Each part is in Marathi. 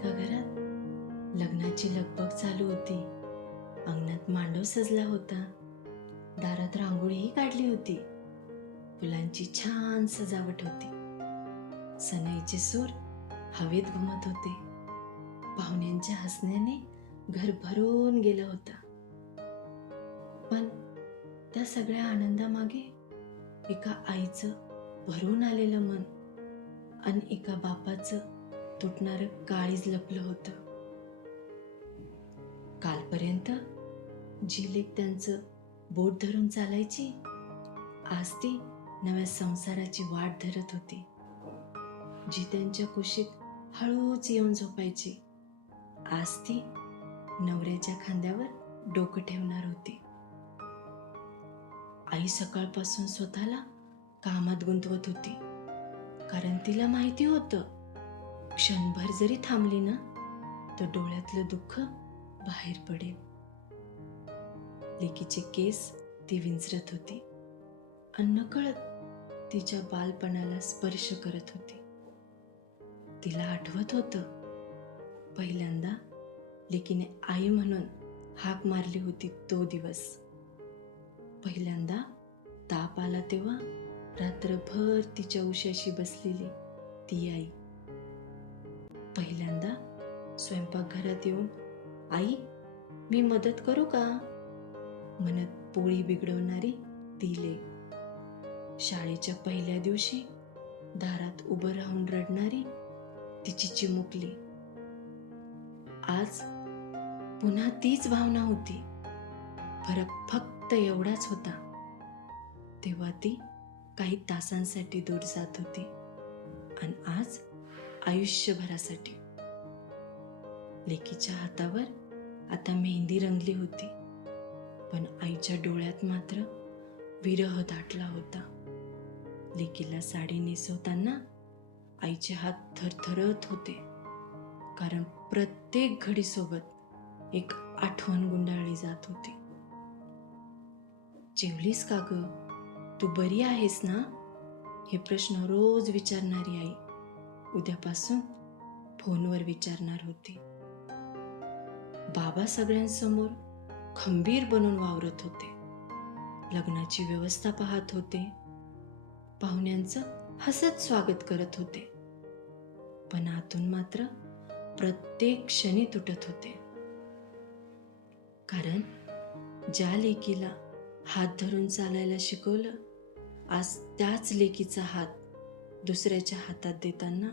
एका घरात लग्नाची लगबग चालू होती. अंगणात मांडव सजला होता. दारात रांगोळीही काढली होती. फुलांची छान सजावट होती. सनईचे सूर हवेत घुमत होते. पाहुण्यांच्या हसण्याने घर भरून गेलं होतं. पण त्या सगळ्या आनंदामागे एका आईचं भरून आलेलं मन आणि एका बापाचं तुटणारं काळीज लपलं होतं. कालपर्यंत जी लेक त्यांचं बोट धरून चालायची, आज ती नव्या संसाराची वाट धरत होती. जी त्यांच्या कुशीत हळूच येऊन झोपायची, आज ती नवऱ्याच्या खांद्यावर डोकं ठेवणार होती. आई सकाळपासून स्वतःला कामात गुंतवत होती, कारण तिला माहिती होतं, क्षणभर जरी थांबली ना तर डोळ्यातलं दुःख बाहेर पडेल. लेकीचे केस ती विंचरत होती आणि नकळत तिच्या बालपणाला स्पर्श करत होती. तिला आठवत होतं, पहिल्यांदा लेकीने आई म्हणून हाक मारली होती तो दिवस. पहिल्यांदा ताप आला तेव्हा रात्रभर तिच्या उशाशी बसलेली ती आई. पहिल्यांदा स्वयंपाकघरात येऊन, आई मी मदत करू का म्हणत पोळी बिघडवणारी ती लेक. शाळेच्या पहिल्या दिवशी दारात उभं राहून रडणारी तिची चिमुकली. आज पुन्हा तीच भावना होती. फरक फक्त एवढाच होता, तेव्हा ती काही तासांसाठी दूर जात होती आणि आज आयुष्यभरासाठी. लेकीच्या हातावर आता मेहंदी रंगली होती, पण आईच्या डोळ्यात मात्र विरह दाटला होता. लेकीला साडी नेसवताना आईचे हात थरथरत होते, कारण प्रत्येक घडीसोबत एक आठवण गुंडाळली जात होती. जेवलीस का ग? तू बरी आहेस ना? हे प्रश्न रोज विचारणारी आई उद्यापासून फोनवर विचारणार होती. बाबा सगळ्यांसमोर खंबीर बनून वावरत होते. लग्नाची व्यवस्था पाहत होते. पाहुण्यांचं हसत स्वागत करत होते. पण आतून मात्र प्रत्येक क्षणी तुटत होते. कारण ज्या लेकीला हात धरून चालायला शिकवलं, आज त्याच लेकीचा हात दुसऱ्याच्या हातात देताना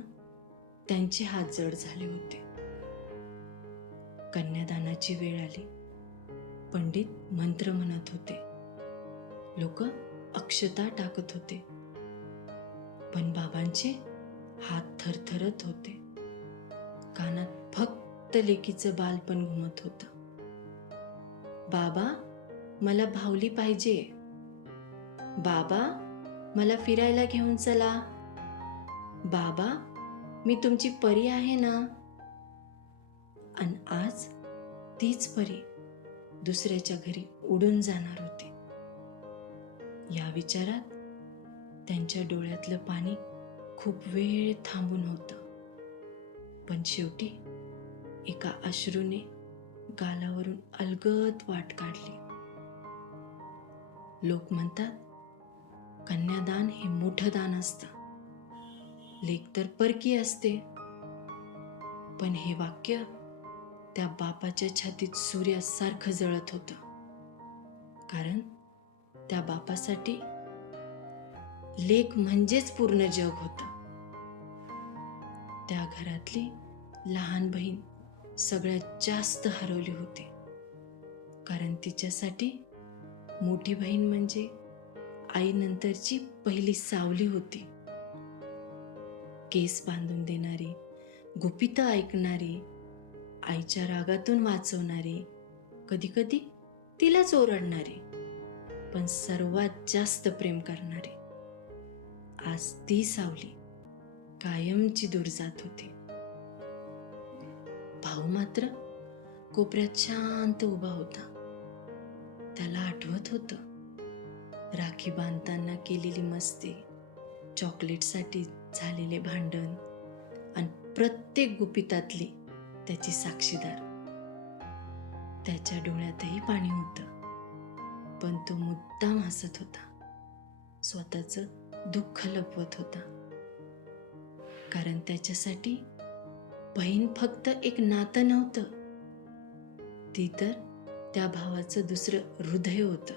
त्यांचे हात जड झाले होते. कन्यादानाची वेळ आली. पंडित मंत्र म्हणत होते. लोक अक्षता टाकत होते. पण बाबांचे हात थरथरत होते. कानात फक्त लेकीचं बालपण घुमत होतं. बाबा मला भावली पाहिजे. बाबा मला फिरायला घेऊन चला. बाबा मी तुमची परी आहे ना. आणि आज तीच परी दुसऱ्याच्या घरी उडून जाणार होती. या विचारात त्यांच्या डोळ्यातलं पाणी खूप वेळ थांबून होतं. पण शेवटी एका अश्रूने गालावरून अलगद वाट काढली. लोक म्हणतात, कन्यादान हे मोठं दान असतं. लेक तर परकी असते. पण हे वाक्य त्या बापाच्या छातीत सूर्यासारखं जळत होतं. कारण त्या बापासाठी लेक म्हणजेच पूर्ण जग होतं. त्या घरातली लहान बहीण सगळ्यात जास्त हरवली होती. कारण तिच्यासाठी मोठी बहीण म्हणजे आईनंतरची पहिली सावली होती. केस बांधून देणारी, गुपितं ऐकणारी, आईच्या रागातून वाचवणारी, कधी कधी तिलाच ओरडणारी, पण सर्वात जास्त प्रेम करणारी. आज ती सावली कायमची दूर जात होती. भाऊ मात्र कोपऱ्यात शांत उभा होता. त्याला आठवत होतं, राखी बांधताना केलेली मस्ती, चॉकलेटसाठी झालेले भांडण आणि प्रत्येक गुपितातली त्याची साक्षीदार. त्याच्या डोळ्यातही पाणी होतं, पण तो मुद्दाम हसत होता. स्वतःचं दुःख लपवत होता. कारण त्याच्यासाठी बहीण फक्त एक नातं नव्हतं, ती तर त्या भावाचं दुसरं हृदय होतं.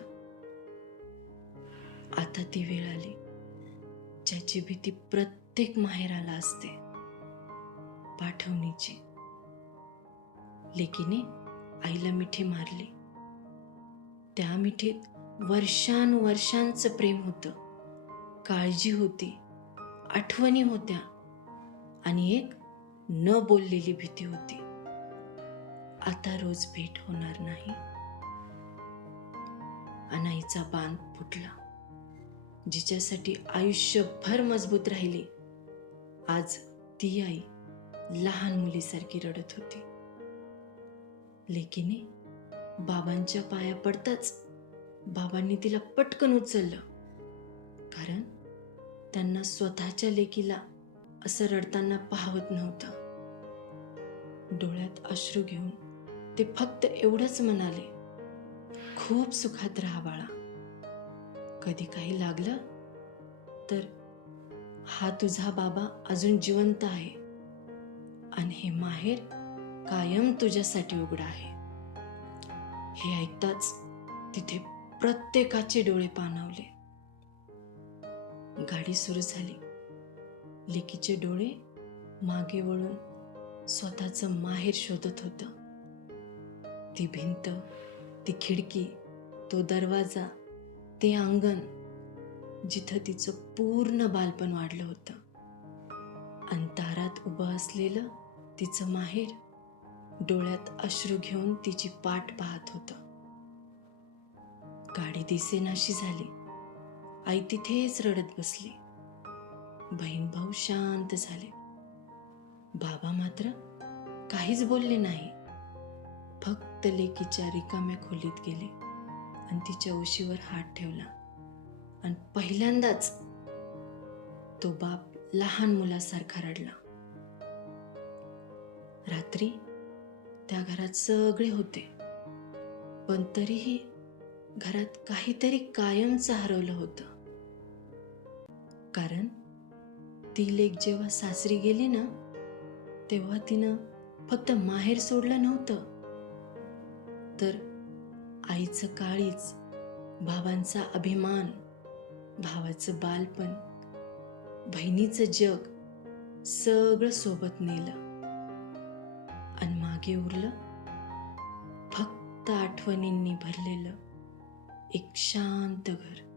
आता ती वेळ आली ज्याची भीती प्रत्येक माहेराला असते, पाठवणीची. लेकीने आईला मिठी मारली. त्या मिठीत वर्षानुवर्षांचं प्रेम होतं, काळजी होती, आठवणी होत्या आणि एक न बोललेली भीती होती. आता रोज भेट होणार नाही. अनाईचा बांध फुटला. जिच्यासाठी आयुष्यभर मजबूत राहिली, आज ती आई लहान मुलीसारखी रडत होती. लेकीने बाबांच्या पाया पडताच बाबांनी तिला पटकन उचललं, कारण त्यांना स्वतःच्या लेकीला असं रडताना पाहवत नव्हतं. डोळ्यात अश्रू घेऊन ते फक्त एवढंच म्हणाले, खूप सुखात राहा बाळा. कधी काही लागलं तर हा तुझा बाबा अजून जिवंत आहे आणि हे माहेर कायम तुझ्यासाठी उघडं आहे. हे ऐकताच तिथे प्रत्येकाचे डोळे पाणावले. गाडी सुरू झाली. लेकीचे डोळे मागे वळून स्वतःचं माहेर शोधत होतं. ती भिंत, ती खिडकी, तो दरवाजा, ते अंगण जिथं तिचं पूर्ण बालपण वाढलं होतं. अंधारात उभं असलेलं तिचं माहेर डोळ्यात अश्रू घेऊन तिची पाठ पाहत होतं. गाडी दिसेनाशी झाली. आई तिथेच रडत बसली. बहीण भाऊ शांत झाले. बाबा मात्र काहीच बोलले नाही. फक्त लेकीच्या रिकाम्या खोलीत गेले आणि तिच्या उशीवर हात ठेवला आणि पहिल्यांदाच तो बाप लहान मुलासारखा रडला. रात्री त्या घरात सगळे होते, पण तरीही घरात काहीतरी कायमचं हरवलं होतं. कारण ती लेक जेव्हा सासरी गेली ना, तेव्हा तिनं फक्त माहेर सोडलं नव्हतं, तर आईचं काळीज, बाबांचा अभिमान, भावाचं बालपण, बहिणीचं जग सगळं सोबत नेलं. आणि मागे उरलं फक्त आठवणींनी भरलेलं एक शांत घर.